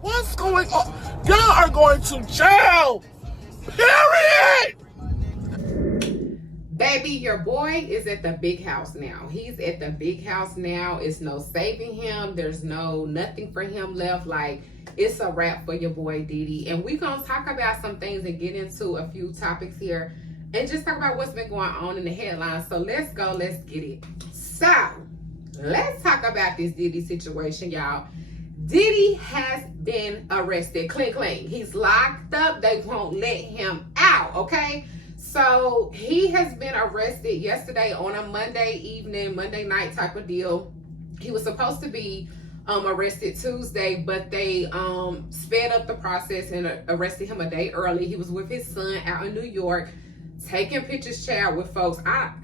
What's going on? Y'all are going to jail. Period. Baby, your boy is at the big house now. He's at the big house now. It's no saving him. There's nothing for him left. Like, it's a wrap for your boy Diddy. And we're going to talk about some things and get into a few topics here and just talk about what's been going on in the headlines. So let's go. Let's get it. So let's talk about this Diddy situation, y'all. Diddy has been arrested. Clink, clink. He's locked up. They won't let him out, okay? So he has been arrested yesterday on a Monday evening, Monday night type of deal. He was supposed to be arrested Tuesday, but they sped up the process and arrested him a day early. He was with his son out in New York, taking pictures, child, with folks.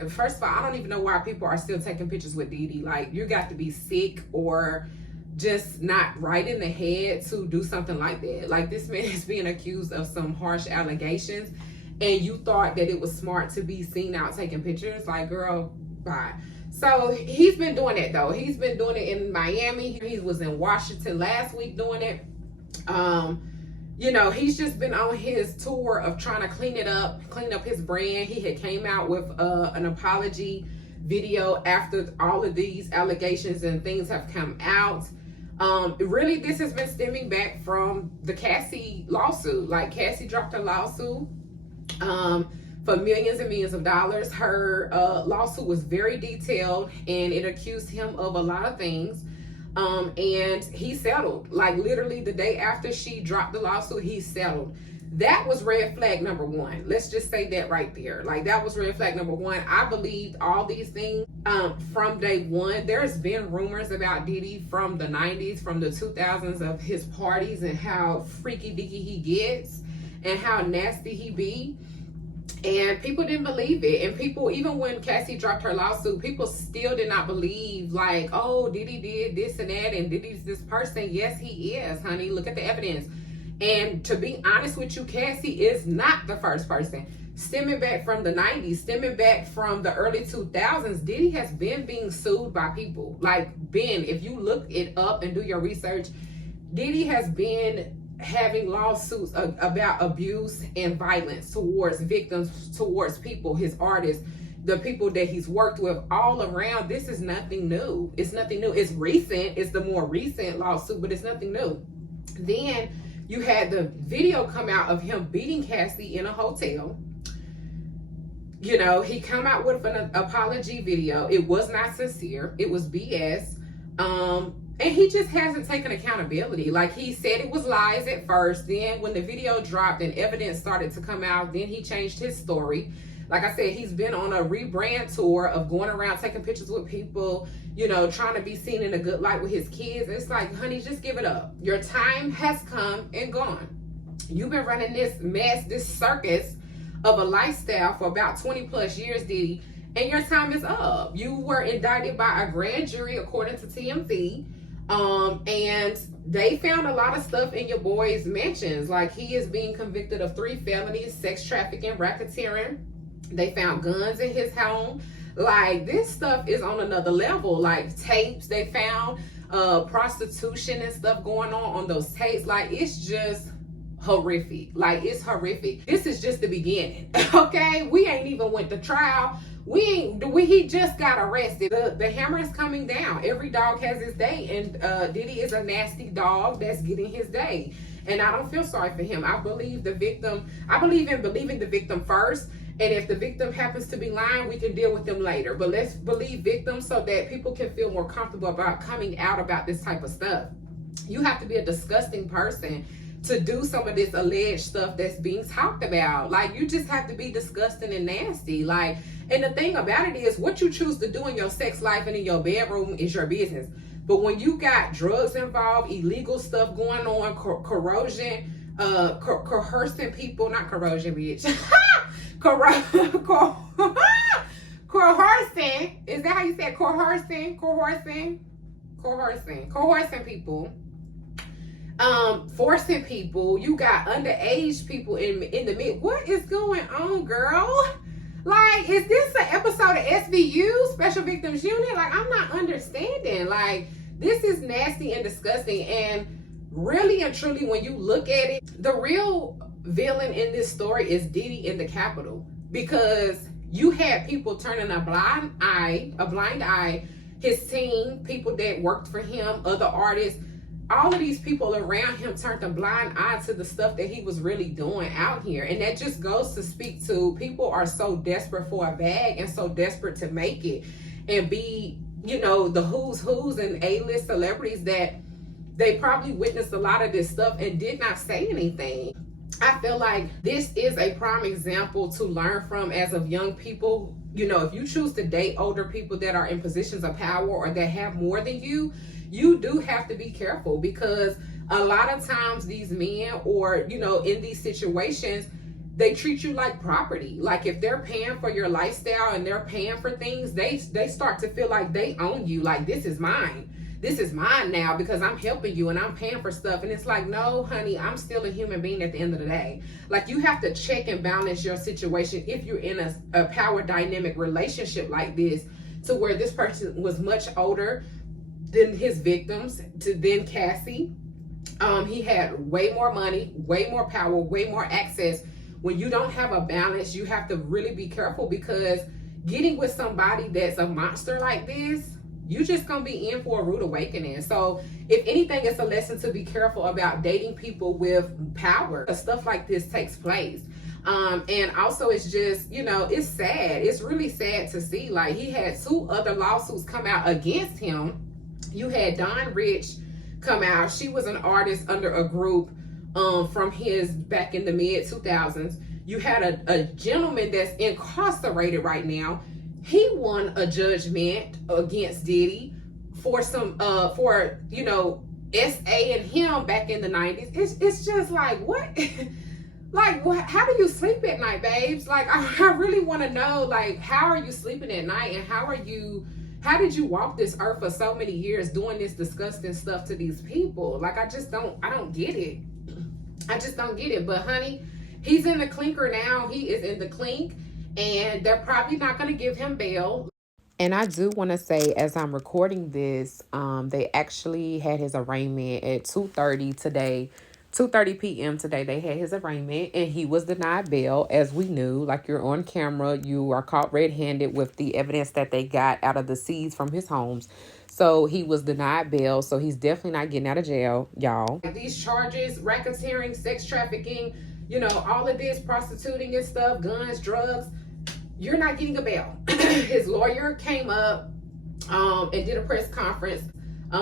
First of all, I don't even know why people are still taking pictures with Diddy. Like, you got to be sick or just not right in the head to do something like that. Like, this man is being accused of some harsh allegations, and you thought that it was smart to be seen out taking pictures. Like, girl, bye. So he's been doing it though. He's been doing it in Miami. He was in Washington last week doing it. You know, he's just been on his tour of trying to clean up his brand. He had came out with an apology video after all of these allegations and things have come out. Really, this has been stemming back from the Cassie lawsuit. Like, Cassie dropped a lawsuit for millions and millions of dollars. Her lawsuit was very detailed and it accused him of a lot of things. And he settled. Like, literally the day after she dropped the lawsuit, he settled. That was red flag number one. Let's just say that right there. Like, that was red flag number one. I believed all these things from day one. There's been rumors about Diddy from the 90s, from the 2000s, of his parties and how freaky deaky he gets and how nasty he be. And people didn't believe it. And people, even when Cassie dropped her lawsuit, people still did not believe, like, oh, Diddy did this and that, and Diddy's this person. Yes, he is, honey. Look at the evidence. And to be honest with you, Cassie is not the first person. Stemming back from the 90s, stemming back from the early 2000s, Diddy has been being sued by people. Like, if you look it up and do your research, Diddy has been having lawsuits about abuse and violence towards victims, towards people, his artists, the people that he's worked with all around. This is nothing new. It's nothing new. It's recent. It's the more recent lawsuit, but it's nothing new. Then you had the video come out of him beating Cassie in a hotel. You know, he come out with an apology video. It was not sincere. It was BS. And he just hasn't taken accountability. Like, he said it was lies at first. Then when the video dropped and evidence started to come out, then he changed his story. Like I said, he's been on a rebrand tour of going around taking pictures with people, you know, trying to be seen in a good light with his kids. It's like, honey, just give it up. Your time has come and gone. You've been running this mess, this circus of a lifestyle for about 20 plus years, Diddy, and your time is up. You were indicted by a grand jury, according to TMZ. And they found a lot of stuff in your boy's mansions. Like, he is being convicted of 3 felonies, sex trafficking, racketeering. They found guns in his home. Like, this stuff is on another level. Like, tapes they found, prostitution and stuff going on those tapes. Like, it's just horrific. Like, it's horrific. This is just the beginning. Okay, we ain't even went to trial. He just got arrested. The hammer is coming down. Every dog has his day, and Diddy is a nasty dog that's getting his day. And I don't feel sorry for him. I believe the victim. I believe in believing the victim first. And if the victim happens to be lying, we can deal with them later. But let's believe victims so that people can feel more comfortable about coming out about this type of stuff. You have to be a disgusting person to do some of this alleged stuff that's being talked about. Like, you just have to be disgusting and nasty. Like, and the thing about it is, what you choose to do in your sex life and in your bedroom is your business. But when you got drugs involved, illegal stuff going on, coercion, coercing people, not corrosion, bitch. Coercing, is that how you say it? Coercing people. Forcing people. You got underage people in the mid. What is going on, girl? Like, is this an episode of SVU, Special Victims Unit? Like, I'm not understanding. Like, this is nasty and disgusting. And really and truly, when you look at it, the real villain in this story is Diddy in the Capitol, because you had people turning a blind eye, his team, people that worked for him, other artists, all of these people around him turned a blind eye to the stuff that he was really doing out here. And that just goes to speak to, people are so desperate for a bag and so desperate to make it and be, you know, the who's and A-list celebrities, that they probably witnessed a lot of this stuff and did not say anything. I feel like this is a prime example to learn from as of young people. You know, if you choose to date older people that are in positions of power or that have more than you, you do have to be careful, because a lot of times these men, or, you know, in these situations, they treat you like property. Like if they're paying for your lifestyle and they're paying for things, they start to feel like they own you. Like, this is mine. This is mine now because I'm helping you and I'm paying for stuff. And it's like, no, honey, I'm still a human being at the end of the day. Like, you have to check and balance your situation if you're in a power dynamic relationship like this, to where this person was much older than his victims, than Cassie. He had way more money, way more power, way more access. When you don't have a balance, you have to really be careful, because getting with somebody that's a monster like this, you just gonna be in for a rude awakening. So if anything, it's a lesson to be careful about dating people with power. Stuff like this takes place. And also, it's just, you know, it's sad. It's really sad to see. Like, he had 2 other lawsuits come out against him. You had Dawn Rich come out. She was an artist under a group from his back in the mid 2000s. You had a gentleman that's incarcerated right now. He won a judgment against Diddy for some for, you know, SA and him back in the 90s. It's just like, what? Like, what? How do you sleep at night, babes? Like, I really want to know, like, how are you sleeping at night, and how did you walk this earth for so many years doing this disgusting stuff to these people? Like, I don't get it. I just don't get it. But honey, he's in the clinker now. He is in the clink, and they're probably not going to give him bail. And I do want to say, as I'm recording this, they actually had his arraignment at 2:30 today. 2:30 p.m. today, they had his arraignment, and he was denied bail, as we knew. Like, you're on camera, you are caught red-handed with the evidence that they got out of the seeds from his homes. So he was denied bail, so he's definitely not getting out of jail, y'all. These charges, racketeering, sex trafficking, you know, all of this, prostituting and stuff, guns, drugs, you're not getting a bail. His lawyer came up and did a press conference.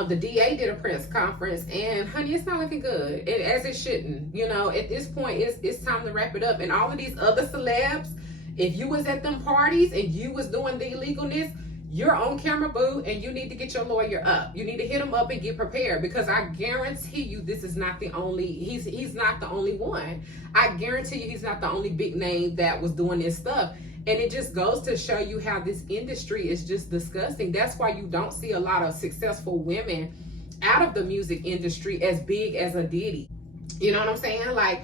The DA did a press conference, and honey, it's not looking good, and as it shouldn't. You know, at this point, it's time to wrap it up. And all of these other celebs, if you was at them parties and you was doing the illegalness, you're on camera, boo, and you need to get your lawyer up. You need to hit him up and get prepared, because I guarantee you this is not the only, he's not the only one. I guarantee you he's not the only big name that was doing this stuff. And it just goes to show you how this industry is just disgusting. That's why you don't see a lot of successful women out of the music industry as big as a Diddy. You know what I'm saying? Like,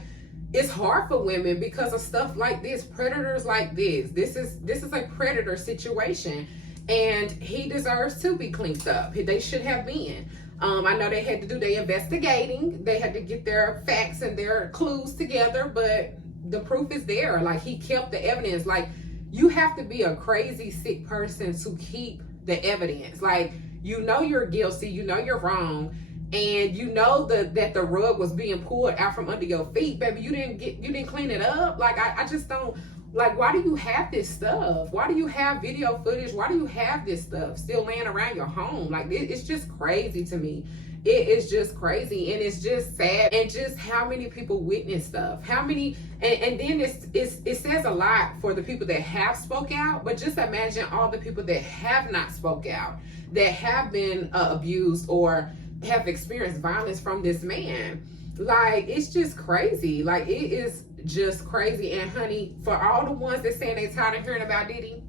it's hard for women because of stuff like this, predators like this. This is a predator situation, and he deserves to be cleaned up. They should have been. I know they had to do their investigating. They had to get their facts and their clues together, but the proof is there. Like, he kept the evidence. Like, you have to be a crazy, sick person to keep the evidence. Like, you know you're guilty, you know you're wrong, and you know that the rug was being pulled out from under your feet, baby. You didn't clean it up. Like, I just don't, like, why do you have this stuff? Why do you have video footage? Why do you have this stuff still laying around your home? Like, it's just crazy to me. It is just crazy, and it's just sad. And just how many people witness stuff, how many, and then it says a lot for the people that have spoke out, but just imagine all the people that have not spoke out, that have been abused or have experienced violence from this man. Like, it's just crazy. Like, it is just crazy. And honey, for all the ones that saying they tired of hearing about Diddy,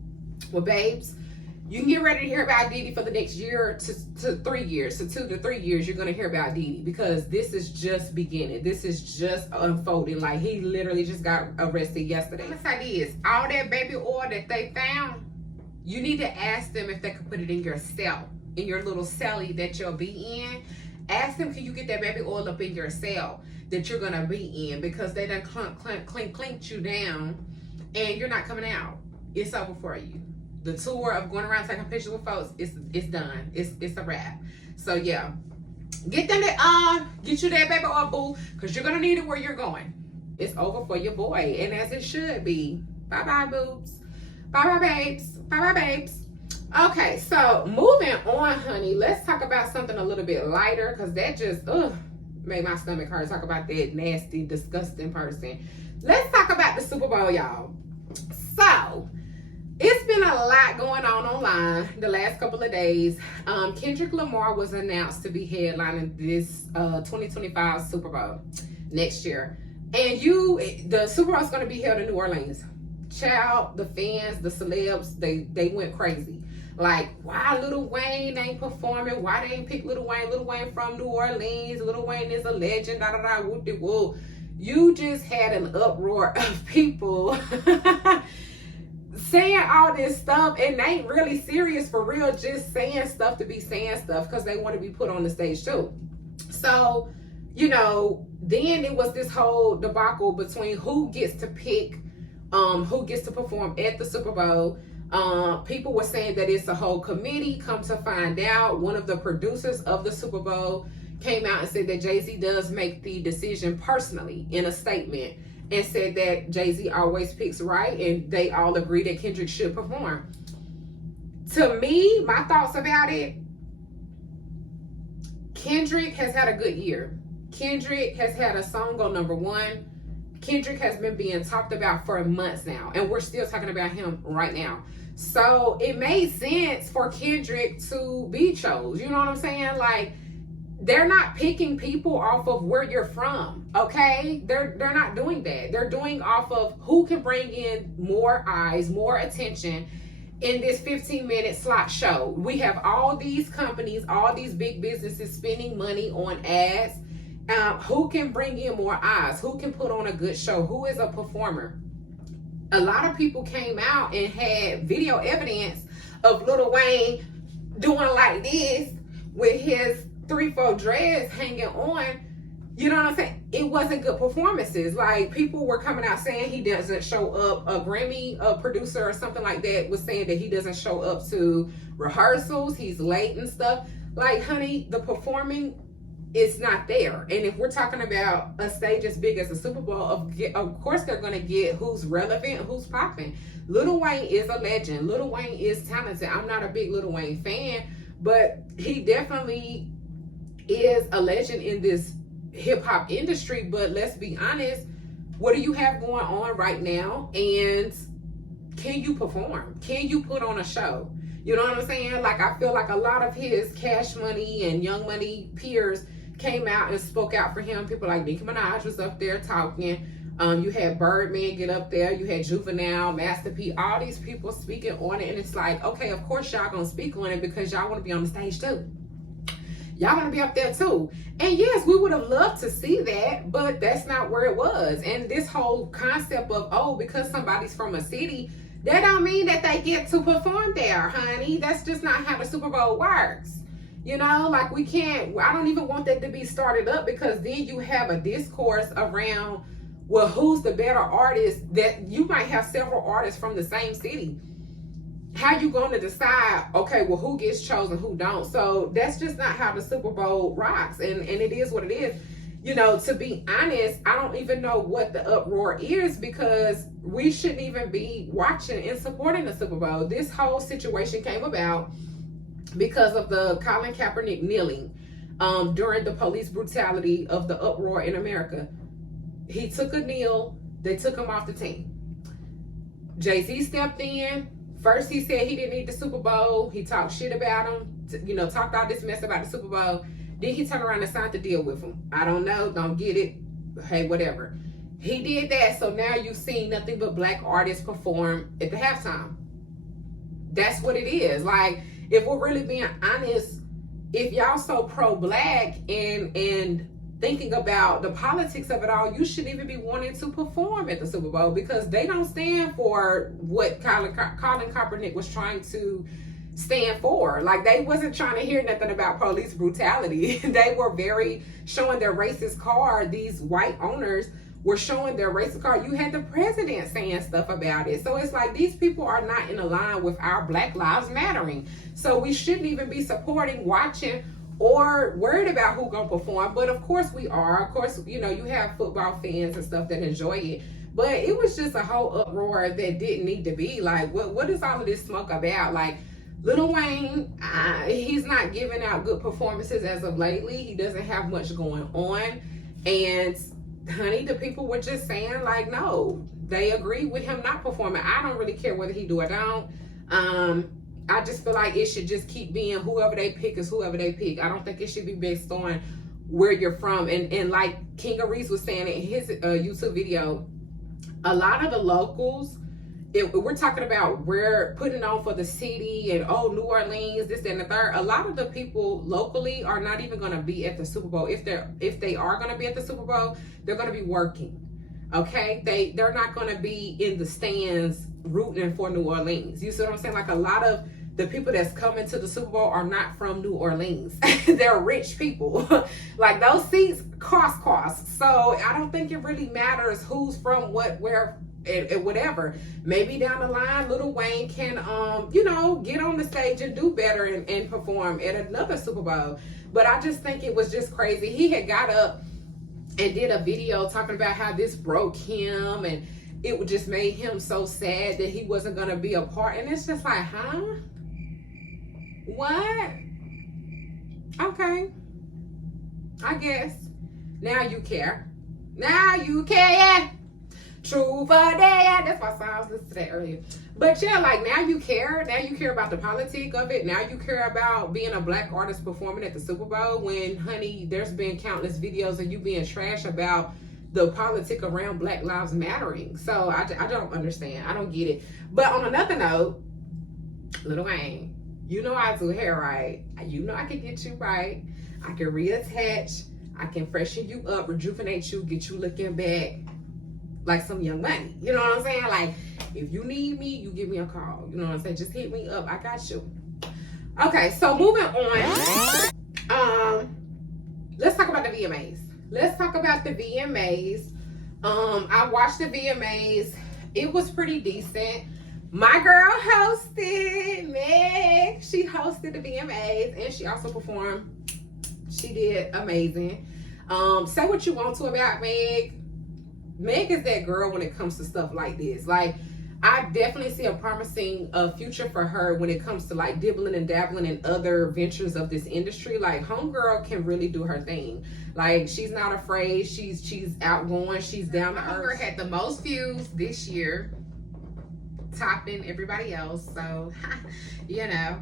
well, babes, you can get ready to hear about Diddy for the next year to 3 years. So 2 to 3 years, you're going to hear about Diddy, because this is just beginning. This is just unfolding. Like, he literally just got arrested yesterday. Let's say this, all that baby oil that they found, you need to ask them if they could put it in your cell, in your little cellie that you'll be in, Ask them, can you get that baby oil up in your cell that you're gonna be in, because they done clinked you down and you're not coming out. It's over for you. The tour of going around taking pictures with folks, it's done. It's a wrap. So yeah, get them that get you that baby oil, boo, because you're gonna need it where you're going. It's over for your boy, and as it should be. Bye bye, boobs. Bye bye, babes. Bye bye, babes. Okay, so moving on, honey, let's talk about something a little bit lighter, because that just made my stomach hurt. Talk about that nasty, disgusting person. Let's talk about the Super Bowl, y'all. So it's been a lot going on online the last couple of days. Kendrick Lamar was announced to be headlining this 2025 Super Bowl next year. And the Super Bowl is going to be held in New Orleans. Child, the fans, the celebs, they went crazy. Like, why Lil Wayne ain't performing? Why they ain't pick Lil Wayne? Lil Wayne from New Orleans. Lil Wayne is a legend. Da da da. Whoop de whoop. You just had an uproar of people saying all this stuff, and they ain't really serious for real. Just saying stuff to be saying stuff because they want to be put on the stage too. So, then it was this whole debacle between who gets to pick, who gets to perform at the Super Bowl. People were saying that it's a whole committee. Come to find out, one of the producers of the Super Bowl came out and said that Jay-Z does make the decision personally in a statement, and said that Jay-Z always picks right, and they all agree that Kendrick should perform. To me, my thoughts about it, Kendrick has had a good year. Kendrick has had a song go #1. Kendrick has been being talked about for months now, and we're still talking about him right now. So it made sense for Kendrick to be chose. You know what I'm saying? Like, they're not picking people off of where you're from, okay? They're not doing that. They're doing off of who can bring in more eyes, more attention in this 15-minute slot show. We have all these companies, all these big businesses spending money on ads. Who can bring in more eyes? Who can put on a good show? Who is a performer? A lot of people came out and had video evidence of Lil Wayne doing like this with his 3-4 dreads hanging on. You know what I'm saying? It wasn't good performances. Like, people were coming out saying he doesn't show up. A Grammy producer or something like that was saying that he doesn't show up to rehearsals. He's late and stuff. Like, honey, the performing is not there. And if we're talking about a stage as big as the Super Bowl, of course they're going to get who's relevant, who's popping. Lil Wayne is a legend. Lil Wayne is talented. I'm not a big Lil Wayne fan, but he definitely is a legend in this hip-hop industry. But let's be honest, what do you have going on right now? And can you perform? Can you put on a show? You know what I'm saying? Like, I feel like a lot of his Cash Money and Young Money peers came out and spoke out for him. People like Nicki Minaj was up there talking. You had Birdman get up there. You had Juvenile, Master P, all these people speaking on it. And it's like, okay, of course y'all gonna speak on it because y'all want to be on the stage too. Y'all want to be up there too. And yes, we would have loved to see that, but that's not where it was. And this whole concept of, because somebody's from a city, that don't mean that they get to perform there, honey. That's just not how the Super Bowl works. Like, we can't, I don't even want that to be started up, because then you have a discourse around, well, who's the better artist? That you might have several artists from the same city. How you going to decide, okay, well, who gets chosen, who don't? So that's just not how the Super Bowl rocks. And it is what it is. To be honest, I don't even know what the uproar is, because we shouldn't even be watching and supporting the Super Bowl. This whole situation came about because of the Colin Kaepernick kneeling during the police brutality of the uproar in America. He took a kneel. They took him off the team. Jay-Z stepped in. First, he said he didn't need the Super Bowl. He talked shit about him, talked all this mess about the Super Bowl. Then he turned around and signed the deal with him. I don't know, don't get it. Hey, whatever. He did that, so now you've seen nothing but black artists perform at the halftime. That's what it is. Like, if we're really being honest, if y'all so pro-black and thinking about the politics of it all, you shouldn't even be wanting to perform at the Super Bowl, because they don't stand for what Colin Kaepernick was trying to stand for. Like, they wasn't trying to hear nothing about police brutality. They were very showing their racist card. These white owners were showing their racist card. You had the president saying stuff about it. So it's like, these people are not in line with our Black Lives Mattering. So we shouldn't even be supporting, watching, or worried about who gonna perform. But of course we are. Of course, you know, you have football fans and stuff that enjoy it. But it was just a whole uproar that didn't need to be. Like, what is all of this smoke about? Like, Lil Wayne, he's not giving out good performances as of lately. He doesn't have much going on. And honey, the people were just saying, like, no, they agree with him not performing. I don't really care whether he do or don't. I just feel like it should just keep being whoever they pick is whoever they pick. I don't think it should be based on where you're from. And like King of Reese was saying in his YouTube video, a lot of the locals, we're talking about we're putting on for the city and New Orleans, this and the third. A lot of the people locally are not even going to be at the Super Bowl. If they are going to be at the Super Bowl, they're going to be working. Okay, they're not going to be in the stands rooting for New Orleans. You see what I'm saying? Like, a lot of the people that's coming to the Super Bowl are not from New Orleans. They're rich people. Like, those seats cost. So I don't think it really matters who's from what, where, and whatever. Maybe down the line, Lil Wayne can, you know, get on the stage and do better and perform at another Super Bowl. But I just think it was just crazy. He had got up and did a video talking about how this broke him, and it just made him so sad that he wasn't going to be a part. And it's just like, huh? What? Okay. I guess. Now you care. Now you care. True for that. That's my song. I was listening to that earlier. But yeah, like, now you care. Now you care about the politic of it. Now you care about being a black artist performing at the Super Bowl when, honey, there's been countless videos of you being trash about the politic around Black Lives Mattering. So I don't understand. I don't get it. But on another note, Lil Wayne, you know I do hair right. You know I can get you right. I can reattach. I can freshen you up, rejuvenate you, get you looking back like some young money. You know what I'm saying? Like, if you need me, you give me a call. You know what I'm saying? Just hit me up. I got you. Okay, so moving on. Let's talk about the VMAs. Let's talk about the VMAs. I watched the VMAs. It was pretty decent. My girl hosted, Meg. She hosted the VMAs and she also performed. She did amazing. Say what you want to about Meg. Meg is that girl when it comes to stuff like this. Like, I definitely see a promising future for her when it comes to like dibbling and dabbling in other ventures of this industry. Like, homegirl can really do her thing. Like, she's not afraid. She's outgoing. She's down to earth. Had the most views this year, topping everybody else. So, you know,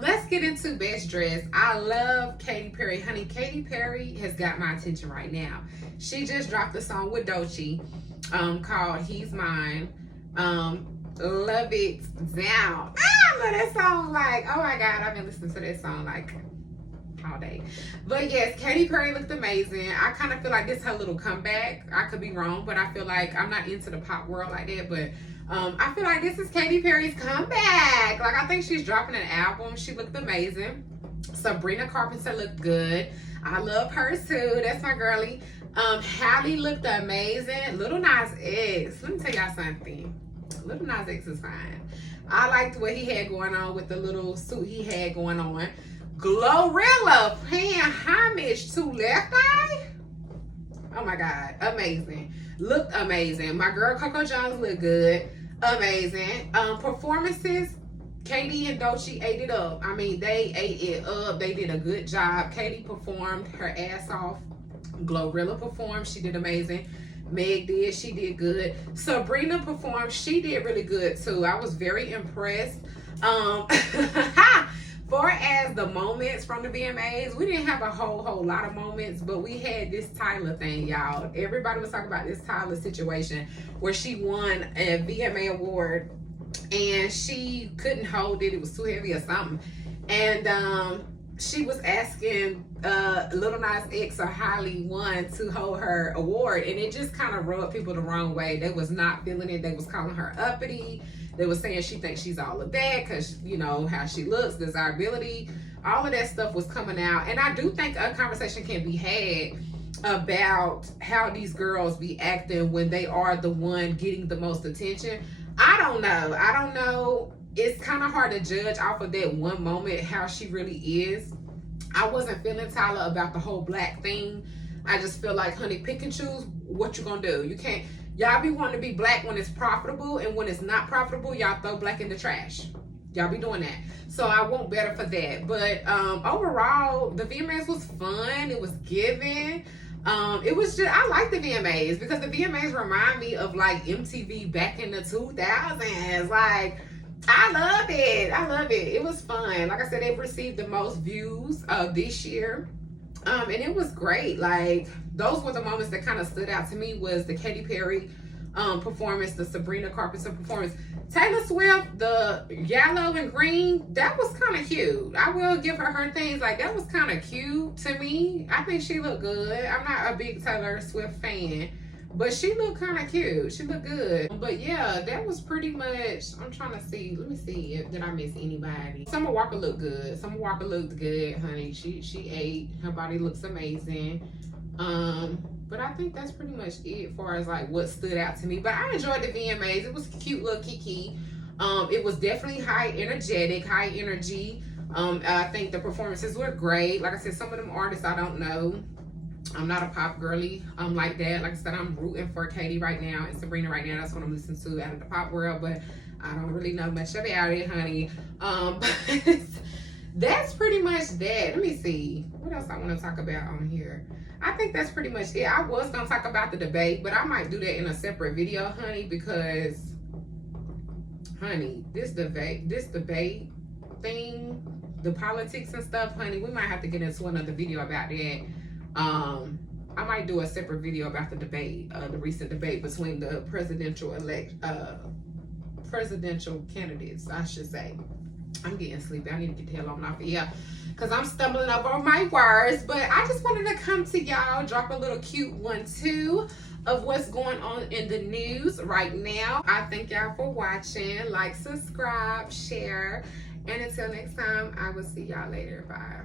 let's get into best dress. I love Katy Perry. Honey, Katy Perry has got my attention right now. She just dropped a song with Doechii called He's Mine. Love it down. I love that song. Like, oh my God, I've been listening to that song like all day. But yes, Katy Perry looked amazing. I kind of feel like this is her little comeback. I could be wrong, but I feel like I'm not into the pop world like that, but I feel like this is Katy Perry's comeback. Like, I think she's dropping an album. She looked amazing. Sabrina Carpenter looked good. I love her too. That's my girlie. Halle looked amazing. Lil Nas X. Let me tell y'all something. Lil Nas X is fine. I liked what he had going on with the little suit he had going on. Glorilla paying homage to Left Eye. Oh my God, amazing. Looked amazing. My girl Coco Jones looked good. Amazing. Performances, Katy and Doechii ate it up. I mean, they ate it up. They did a good job. Katy performed her ass off. Glorilla performed. She did amazing. Meg did. She did good. Sabrina performed. She did really good too. I was very impressed. For as the moments from the VMAs, we didn't have a whole lot of moments, but we had this Tyler thing, y'all. Everybody was talking about this Tyler situation where she won a VMA award and she couldn't hold it. It was too heavy or something. And she was asking Lil Nas X or Halle One to hold her award, and it just kind of rubbed people the wrong way. They was not feeling it. They was calling her uppity. They were saying she thinks she's all of that because, you know, how she looks, desirability, all of that stuff was coming out. And I do think a conversation can be had about how these girls be acting when they are the one getting the most attention. I don't know. It's kind of hard to judge off of that one moment how she really is. I wasn't feeling Tyler about the whole black thing. I just feel like, honey, pick and choose what you're gonna do. You can't, y'all be wanting to be black when it's profitable, and when it's not profitable, y'all throw black in the trash. Y'all be doing that. So I want better for that. But overall, the VMAs was fun. It was giving. It was just, I like the VMAs because the VMAs remind me of like MTV back in the 2000s. Like, I love it. It was fun. Like I said, they've received the most views this year. And it was great. Like, those were the moments that kind of stood out to me, was the Katy Perry performance, the Sabrina Carpenter performance. Taylor Swift, the yellow and green, that was kind of cute. I will give her things. Like, that was kind of cute to me. I think she looked good. I'm not a big Taylor Swift fan, but she looked kind of cute. She looked good. But yeah, that was pretty much, I'm trying to see. Let me see. Did I miss anybody? Summer Walker looked good. Summer Walker looked good, honey. She ate. Her body looks amazing. But I think that's pretty much it as far as like what stood out to me. But I enjoyed the VMAs. It was a cute little kiki. It was definitely high energy. I think the performances were great. Like I said, some of them artists I don't know. I'm not a pop girly like that. Like I said, I'm rooting for Katy right now and Sabrina right now. That's what I'm listening to out of the pop world, but I don't really know much about it, honey. But that's pretty much that. Let me see. What else I want to talk about on here? I think that's pretty much it. I was going to talk about the debate, but I might do that in a separate video, honey, because, honey, this debate thing, the politics and stuff, honey, we might have to get into another video about that. I might do a separate video about the debate, the recent debate between the presidential candidates, I should say. I'm getting sleepy. I need to get the hell on off of here because I'm stumbling over my words. But I just wanted to come to y'all, drop a little cute 1-2 of what's going on in the news right now. I thank y'all for watching. Like, subscribe, share, and until next time, I will see y'all later. Bye.